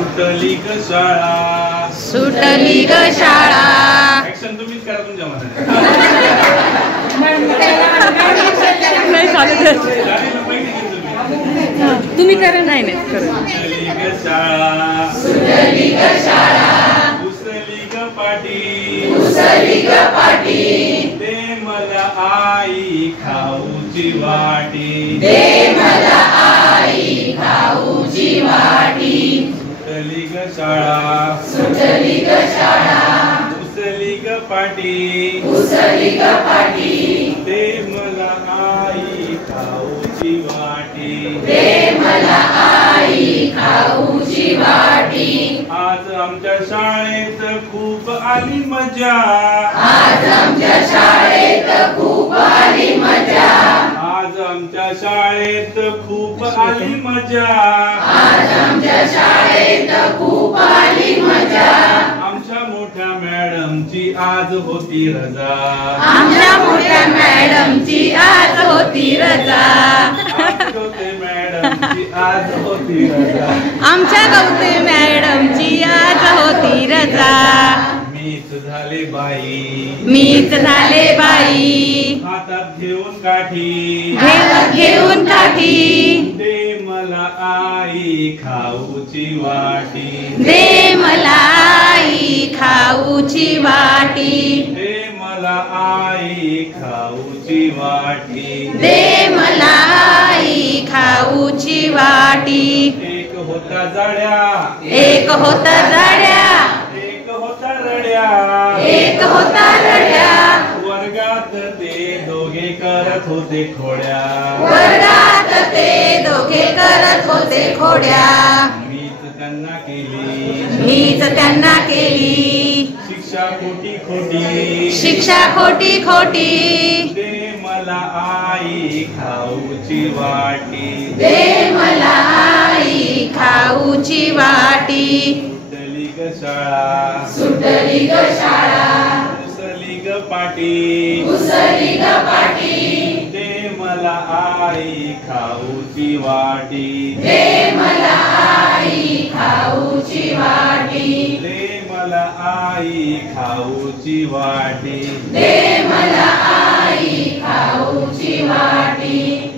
सुटली ग शाळा, सुटली ग शाळा. ऍक्शन तुम्हीच करा तुमच्या मनाने. तुम्ही करा. नाही नाही सुटली ग शाळा, सुटली ग शाळा, उसली ग पाटी, उसली ग पाटी. दे मला आई खाऊची वाटी, दे मला आई खाऊची वाटी. सुटली ग शाळा, सुटली ग शाळा, उसली ग पाटी, उसली ग पाटी. दे मला आई खाऊची वाटी, दे मला आई खाऊची वाटी. आज आमच्या शाळेत खूप आली मजा, आज आमच्या शाळेत खूप आली मजा. आज आमच्या शाळेत खूप आली मजा, आज आमच्या शाळेत खूप आली मजा. आमच्या मोठ्या मॅडमची आज होती रजा, आमच्या मोठ्या मॅडमची आज होती रजा. गवते मॅडमची आज होती रजा, आमच्या गवते मॅडमची आज होती रजा. मीच झाले बाई, मीच झाले बाई, हातात घेऊन काठी, घेऊन काठी. दे मला आई खाऊची वाटी, दे मला आई खाऊची वाटी. दे मला आई खाऊची वाटी. दे मला आई खाऊची वाटी. एक होता जाड्या, एक होता जाड्या, एक होता रड्या, एक होता रड्या. वर्गात ते दोघे करत होते खोड्या, वर्गात ते दोघे करत होते खोड्या. मीच त्यांना केली, मीच त्यांना केली शिक्षा खोटी खोटी. शिक्षा खोटी खोटी. दे मला आई खाऊची वाटी, दे मला आई खाऊची वाटी. सुटली ग शाळा, सुटली ग शाळा, उसली ग पाटी, उसली ग पाटी. दे मला आई खाऊची वाटी, दे मला आई खाऊची वाटी. दे मला आई खाऊची वाटी. दे मला आई खाऊची वाटी.